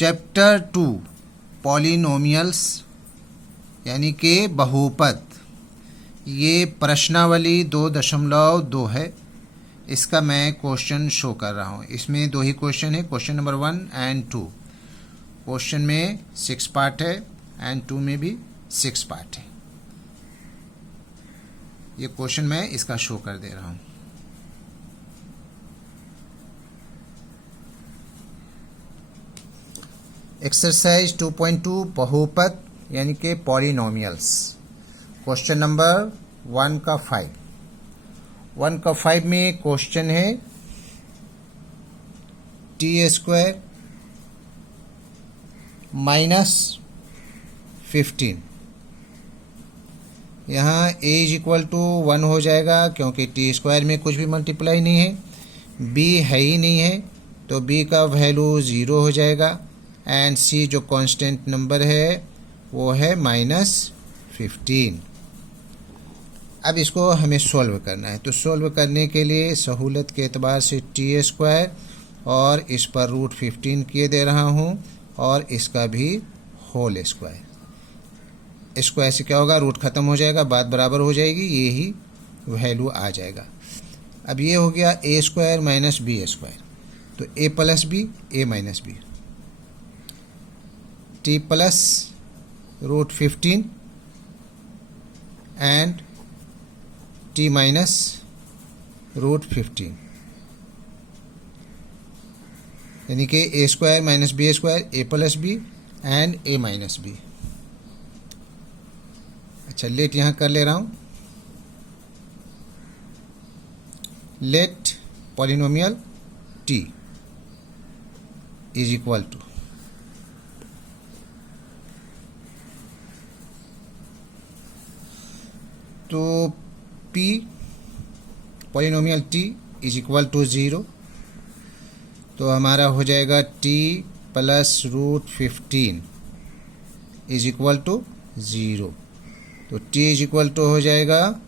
Chapter 2 polynomials यानी कि बहुपद। ये प्रश्नावली 2.2 है। इसका मैं क्वेश्चन शो कर रहा हूँ। इसमें दो ही क्वेश्चन है, क्वेश्चन नंबर 1 एंड 2। क्वेश्चन में 6 पार्ट है एंड 2 में भी 6 पार्ट है। ये क्वेश्चन मैं इसका शो कर दे रहा हूँ। एक्सरसाइज 2.2 बहुपद यानी कि पॉलिनोमियल्स। क्वेश्चन नंबर 1 का 5 में क्वेश्चन है t² माइनस 15। यहाँ a = 1 हो जाएगा क्योंकि t² में कुछ भी मल्टीप्लाई नहीं है, b है ही नहीं है तो b का वैल्यू 0 हो जाएगा एंड c जो कांस्टेंट नंबर है वो है -15। अब इसको हमें सॉल्व करना है, तो सॉल्व करने के लिए सहूलत के एतबार से t² और इस पर √15 किए दे रहा हूँ और इसका भी होल स्क्वायर से क्या होगा, रूट ख़त्म हो जाएगा, बात बराबर हो जाएगी, ये ही वैल्यू आ जाएगा। अब ये हो गया a² - b², तो a + b a - b t plus √15 and t minus √15 यानी कि a² - b² a + b and a - b। अच्छा, लेट यहाँ कर ले रहा हूँ। लेट पॉलिनोमियल t = तो p पॉलिनोमियल t = 0, तो हमारा हो जाएगा t प्लस √15 = 0, तो t हो जाएगा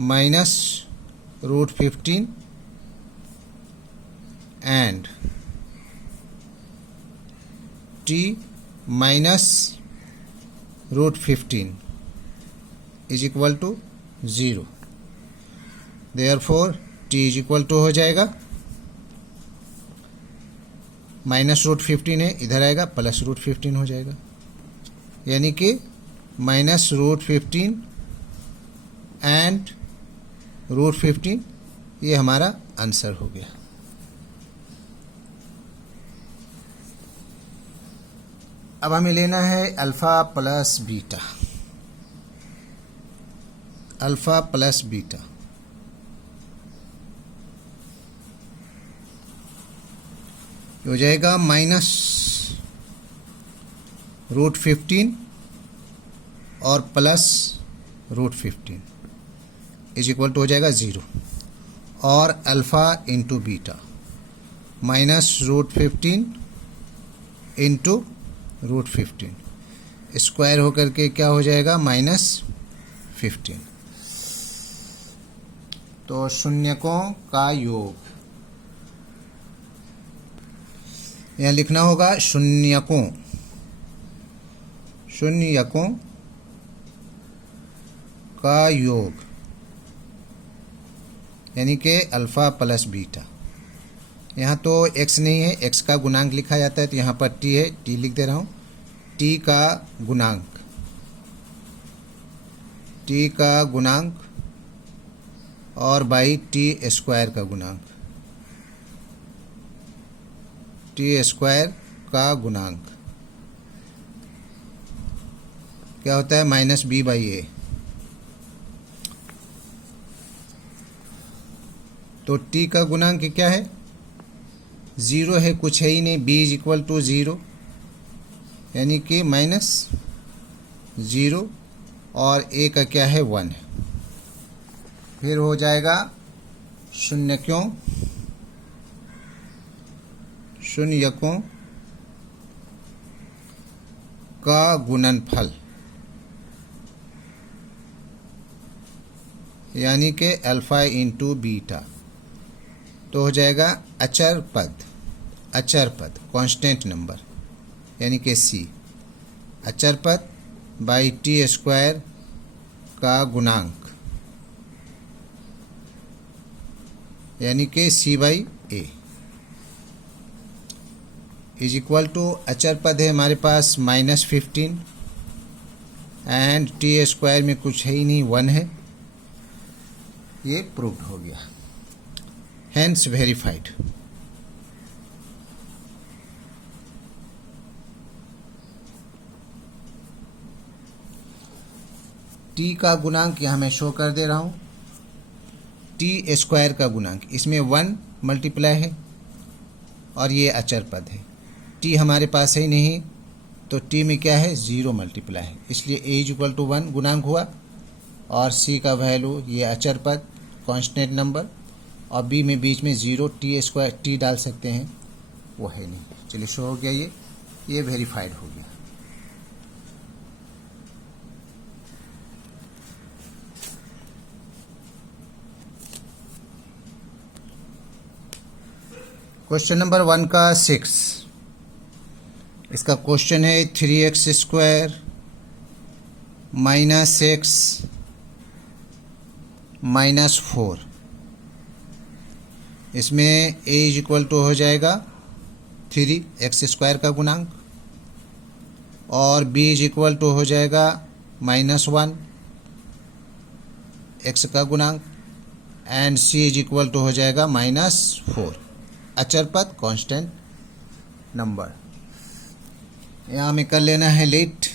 -√15 and t minus √15 = 0। Therefore t हो जाएगा -√15 है, इधर आएगा प्लस √15 हो जाएगा, यानी कि -√15 एंड √15, ये हमारा आंसर हो गया। अब हमें लेना है alpha plus beta. Alpha plus beta हो जाएगा -√15 और प्लस √15 = हो जाएगा 0, और alpha into beta -√15 into √15 square होकर के क्या हो जाएगा -15। तो शून्यकों का योग यहाँ लिखना होगा, शून्यकों का योग यानी कि अल्फ़ा प्लस बीटा। यहाँ तो x नहीं है, x का गुणांक लिखा जाता है, तो यहाँ पर t है, t लिख दे रहा हूँ। t का गुणांक और बाई t² का गुणांक, t² का गुणांक क्या होता है -b/a। तो t का गुणांक क्या है, 0 है, कुछ है ही नहीं, b = 0 यानी कि -0 और a का क्या है 1 है। फिर हो जाएगा शून्यकों का गुणनफल यानी कि अल्फ़ा इंटू बीटा, तो हो जाएगा अचर पद। अचर पद कांस्टेंट नंबर यानी कि सी, अचर पद बाई टी स्क्वायर का गुणांक यानी कि C by A is equal to, अचर पद है हमारे पास -15 एंड टी स्क्वायर में कुछ है ही नहीं, 1 है। ये प्रूव्ड हो गया, हेंस वेरीफाइड। टी का गुणांक यहाँ मैं शो कर दे रहा हूँ, टी स्क्वायर का गुणांक, इसमें 1 मल्टीप्लाई है और ये अचर पद है। टी हमारे पास है ही नहीं तो टी में क्या है, 0 मल्टीप्लाई है, इसलिए ए इज इक्वल टू 1 गुणांक हुआ। और सी का वैल्यू ये अचर पद कांस्टेंट नंबर, और बी में बीच में 0 टी स्क्वायर टी डाल सकते हैं, वो है नहीं। चलिए शो हो गया, ये वेरीफाइड हो गया। क्वेश्चन नंबर 1 का 6, इसका क्वेश्चन है 3x square minus X minus 4, इसमें a इज इक्वल टू हो जाएगा 3x स्क्वायर का गुणांक, और b इज इक्वल टू हो जाएगा -1 x का गुणांक, and c is equal to हो जाएगा -4, अचर पद कांस्टेंट नंबर। यहाँ हमें कर लेना है let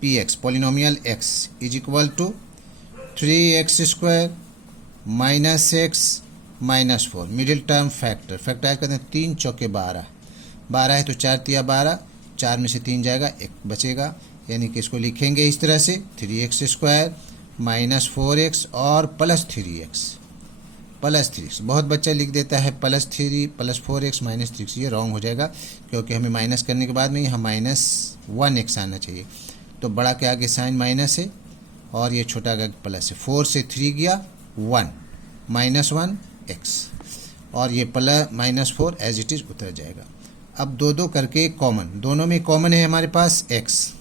P X polynomial x is equal to 3x square minus X minus 4, middle term factor, factorise करते हैं 3 चौके 12, 12 है तो 4 तिया 12, 4 में से 3 जाएगा, 1 बचेगा, यानी कि इसको लिखेंगे इस तरह से 3x स्क्वायर माइनस 4x और प्लस 3x प्लस 3x। बहुत बच्चा लिख देता है +3 प्लस 4x माइनस 3x, ये रॉन्ग हो जाएगा क्योंकि हमें माइनस करने के बाद में यहाँ -1x आना चाहिए। तो बड़ा के आगे साइन माइनस है और ये छोटा का प्लस है, 4 से 3 गया 1 -1x, और ये प्लस -4 एज इट इज़ उतर जाएगा। अब दो करके कॉमन, दोनों में कॉमन है हमारे पास x,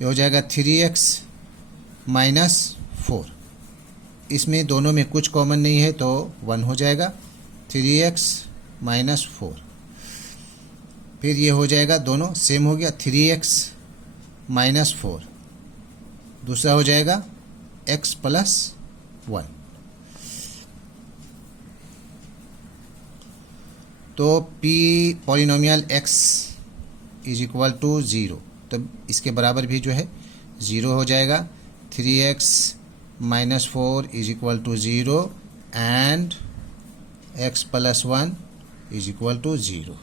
ये हो जाएगा 3x माइनस 4, इसमें दोनों में कुछ कॉमन नहीं है तो 1 हो जाएगा, 3x माइनस 4, फिर ये हो जाएगा, दोनों सेम हो गया, 3x माइनस 4, दूसरा हो जाएगा x प्लस 1। तो p polynomial x is equal to 0, तो इसके बराबर भी जो है 0 हो जाएगा, 3x minus 4 is equal to 0 and x plus 1 is equal to 0।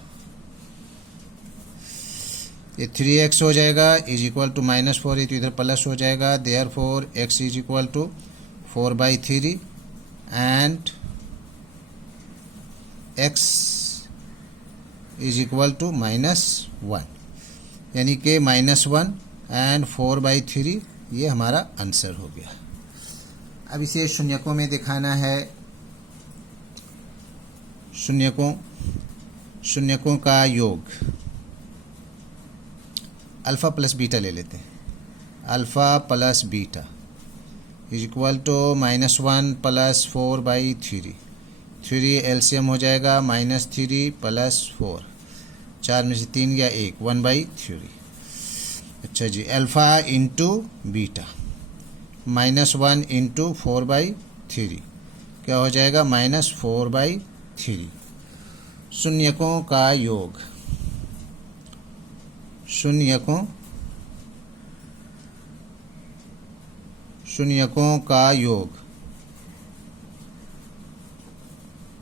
ये 3x हो जाएगा इज इक्वल टू -4 है तो इधर प्लस हो जाएगा, therefore x is equal to 4/3 and x is equal to -1, यानी कि -1 एंड 4/3 ये हमारा आंसर हो गया। अब इसे शून्यकों में दिखाना है, शून्यकों का योग, अल्फ़ा प्लस बीटा ले लेते हैं, alpha plus beta is equal to -1 plus 4/3, 3 LCM हो जाएगा -3 प्लस 4, 4 में से 3 गया 1, 1/3। अच्छा जी, अल्फ़ा इंटू बीटा -1 इंटू 4/3 क्या हो जाएगा, -4/3। शून्यकों का योग, शून्यकों का योग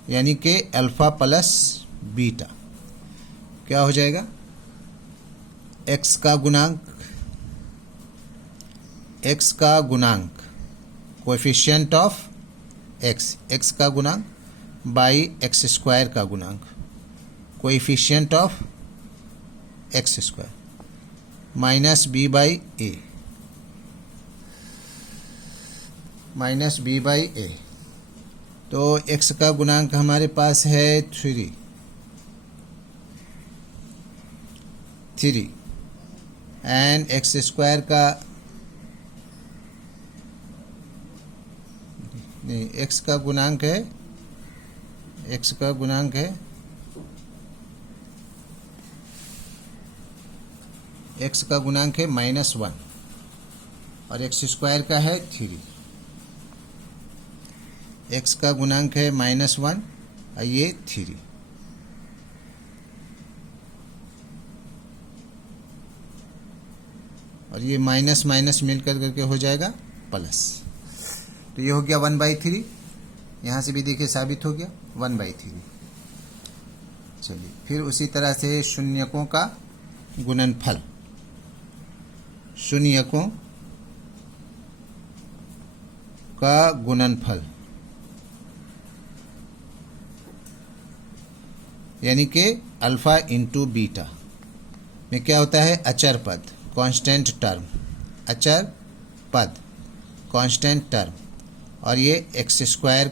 यानी कि अल्फ़ा प्लस बीटा क्या हो जाएगा, x का गुणांक कोएफिशिएंट ऑफ x का गुणांक बाई x स्क्वायर का गुणांक coefficient of x square minus b by A तो x का गुणांक हमारे पास है 3 एंड एक्स स्क्वायर का नहीं, x का गुणांक है x का गुणांक है -1 और एक्स स्क्वायर का है 3। x का गुणांक है -1 और ये 3। और ये माइनस माइनस मिलकर करके हो जाएगा प्लस। तो ये हो गया 1/3। यहाँ से भी देखिए साबित हो गया 1/3। चलिए फिर उसी तरह से शून्यकों का गुणनफल, शून्यकों का गुणनफल यानी कि अल्फा इंटू बीटा में क्या होता है, अचर पद कांस्टेंट टर्म, अचर पद कांस्टेंट टर्म, और ये एक्स स्क्वायर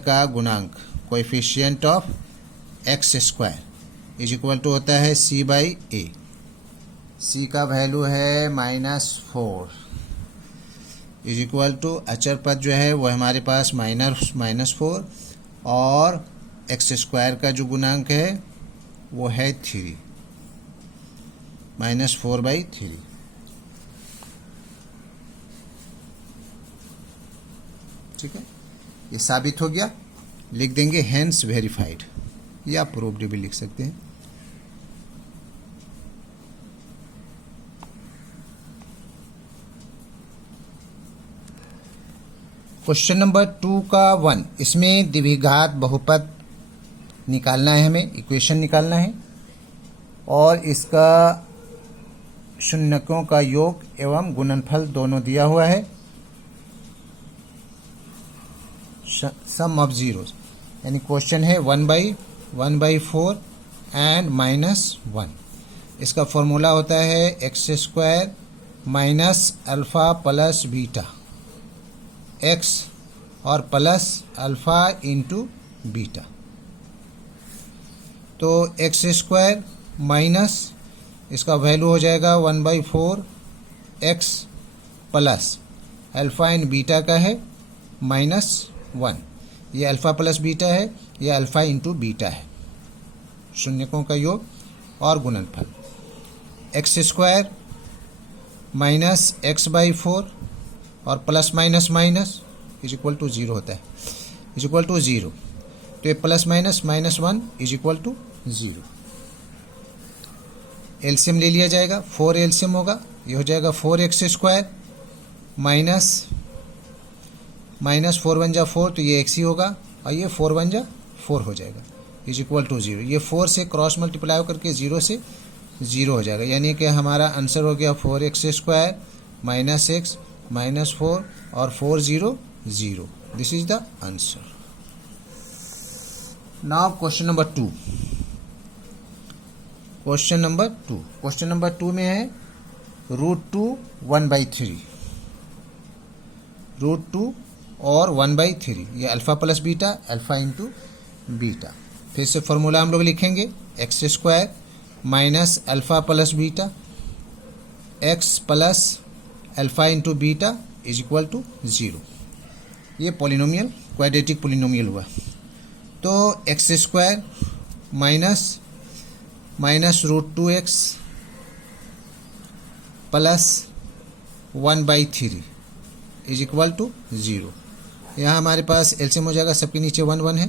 का गुणांक coefficient of X square is equal to होता है c/a। c का वैल्यू है -4 इज इक्वल टू अचर पद जो है वो हमारे पास -4 और एक्स स्क्वायर का जो गुणांक है वो है 3 -4/3। ठीक है, ये साबित हो गया। लिख देंगे हेंस वेरीफाइड, या प्रूव्ड भी लिख सकते हैं। क्वेश्चन नंबर 2 का 1, इसमें द्विघात बहुपद निकालना है, हमें इक्वेशन निकालना है और इसका शून्यकों का योग एवं गुणनफल दोनों दिया हुआ है। सम ऑफ जीरोस यानी क्वेश्चन है 1/4 एंड -1। इसका फॉर्मूला होता है x² minus alpha plus beta, x और प्लस अल्फ़ा इंटू बीटा। तो x² माइनस इसका वैल्यू हो जाएगा 1/4 x प्लस अल्फ़ा इन बीटा का है -1। ये अल्फ़ा प्लस बीटा है, ये अल्फ़ा इंटू बीटा है। शून्यकों का योग और गुणनफल x² माइनस x/4 और plus minus minus is equal to 0 होता है, इज इक्वल टू 0। तो ये plus minus -1 is equal to 0। LCM ले लिया जाएगा, 4 एलसीएम होगा, ये हो जाएगा 4x² माइनस 4 1 जा 4, तो ये x ही होगा और ये 4 1 जा 4 हो जाएगा इज इक्वल टू 0। ये 4 से क्रॉस मल्टीप्लाई करके 0 से 0 हो जाएगा, यानी कि हमारा आंसर हो गया 4x² माइनस x माइनस 4 और 4 0 0। This is the answer. Now question number 2। Question number 2 में है √2 1/3, √2 और 1/3, ये alpha plus beta, alpha into beta. फिर से फॉर्मूला हम लोग लिखेंगे x² minus alpha plus beta x plus alpha into beta is equal to 0। ये पॉलिनोमियल क्वाड्रेटिक पॉलिनोमियल हुआ। तो x² minus √2x plus 1/3 is equal to 0। यहाँ हमारे पास एलसीएम हो जाएगा, सबके नीचे 1 1 है,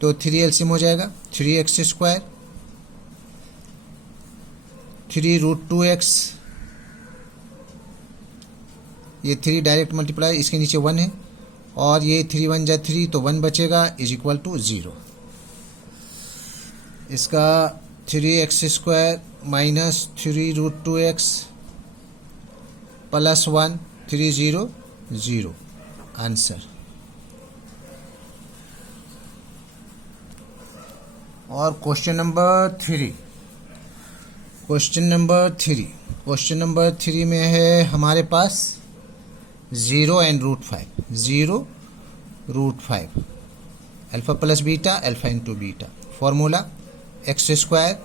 तो 3 एलसीएम हो जाएगा, 3x², 3 √2x, ये 3 डायरेक्ट मल्टीप्लाई, इसके नीचे 1 है, और ये 3 1 जा 3 तो 1 बचेगा इज इक्वल टू 0। इसका 3x² minus 3 √2x plus 1 3 0 0 answer. और क्वेश्चन नंबर 3, क्वेश्चन नंबर 3 में है हमारे पास 0 and √5, 0 √5, alpha plus beta alpha into beta. Formula x square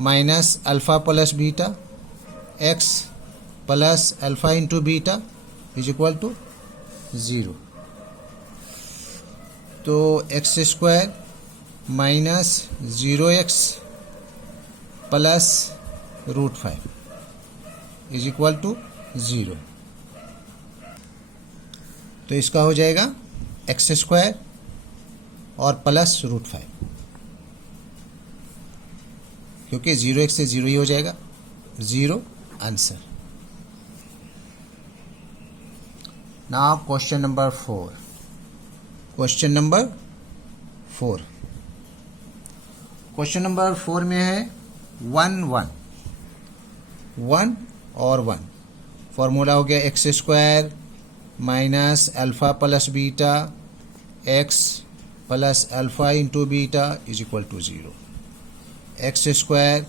minus alpha plus beta x plus alpha into beta is equal to 0। तो x square minus 0x plus √5 is equal to 0। तो इसका हो जाएगा x square और plus √5, क्योंकि 0x से 0 ही हो जाएगा, 0 answer. Now question number 4। Question number 4 में है 1 और 1। फॉर्मूला हो गया x square minus alpha plus beta x plus alpha into beta is equal to 0। X square,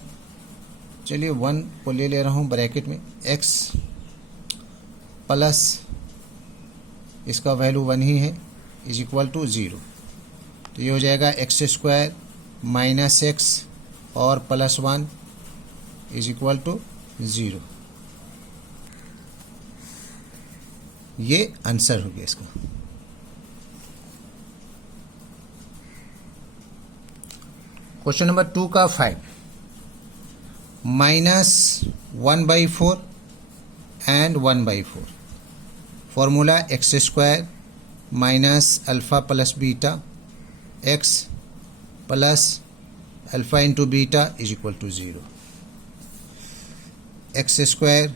चलिए 1 को ले रहा हूँ ब्रैकेट में, एक्स प्लस इसका वैल्यू 1 ही है इज इक्वल टू 0। तो ये हो जाएगा एक्स स्क्वायर माइनस एक्स और प्लस 1 इज इक्वल टू 0। ये आंसर हो गया इसका। क्वेश्चन नंबर 2 का 5 minus 1/4 and 1/4। Formula x square minus alpha plus beta x plus alpha into beta is equal to 0। X square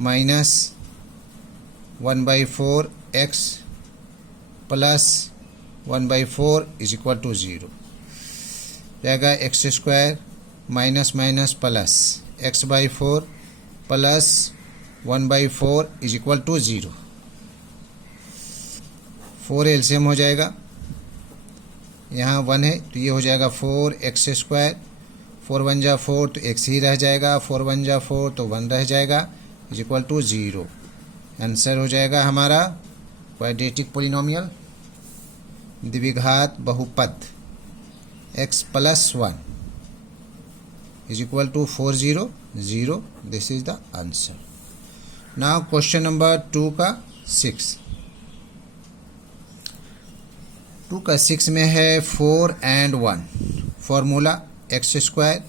minus 1/4 x plus 1/4 is equal to 0। जाएगा x square minus minus plus x/4 plus 1/4 is equal to 0। 4 LCM हो जाएगा, यहाँ 1 है तो ये हो जाएगा 4x square, 4 1 जा 4 तो x ही रह जाएगा, 4 1 जा 4 तो 1 रह जाएगा इज इक्वल टू 0। आंसर हो जाएगा हमारा क्वाड्रेटिक पोलिनोमियल द्विघात बहुपद x plus 1 is equal to 4 0 0। This is the answer. Now question number 2 का 6। 2 का 6 में है 4 and 1। Formula x square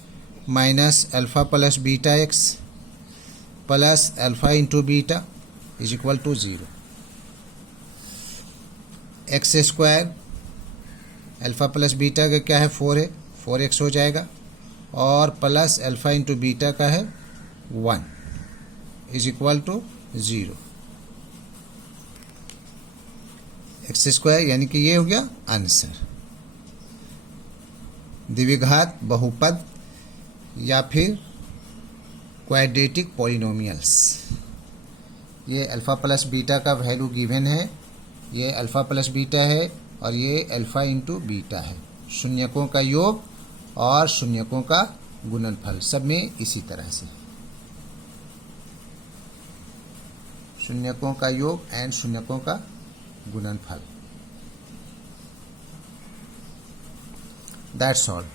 minus alpha plus beta x plus alpha into beta is equal to 0। X square alpha plus beta का क्या है 4 है, 4x हो जाएगा, और प्लस अल्फ़ा इंटू बीटा का है 1 is equal to 0। X square यानी कि ये हो गया आंसर। द्विघात बहुपद या फिर क्वाड्रेटिक पॉलिनोमियल्स। ये अल्फ़ा प्लस बीटा का वैल्यू गिवन है, ये अल्फ़ा प्लस बीटा है और ये अल्फ़ा इंटू बीटा है। शून्यकों का योग और शून्यकों का गुणनफल, सब में इसी तरह से शून्यकों का योग एंड शून्यकों का गुणनफल। That's all.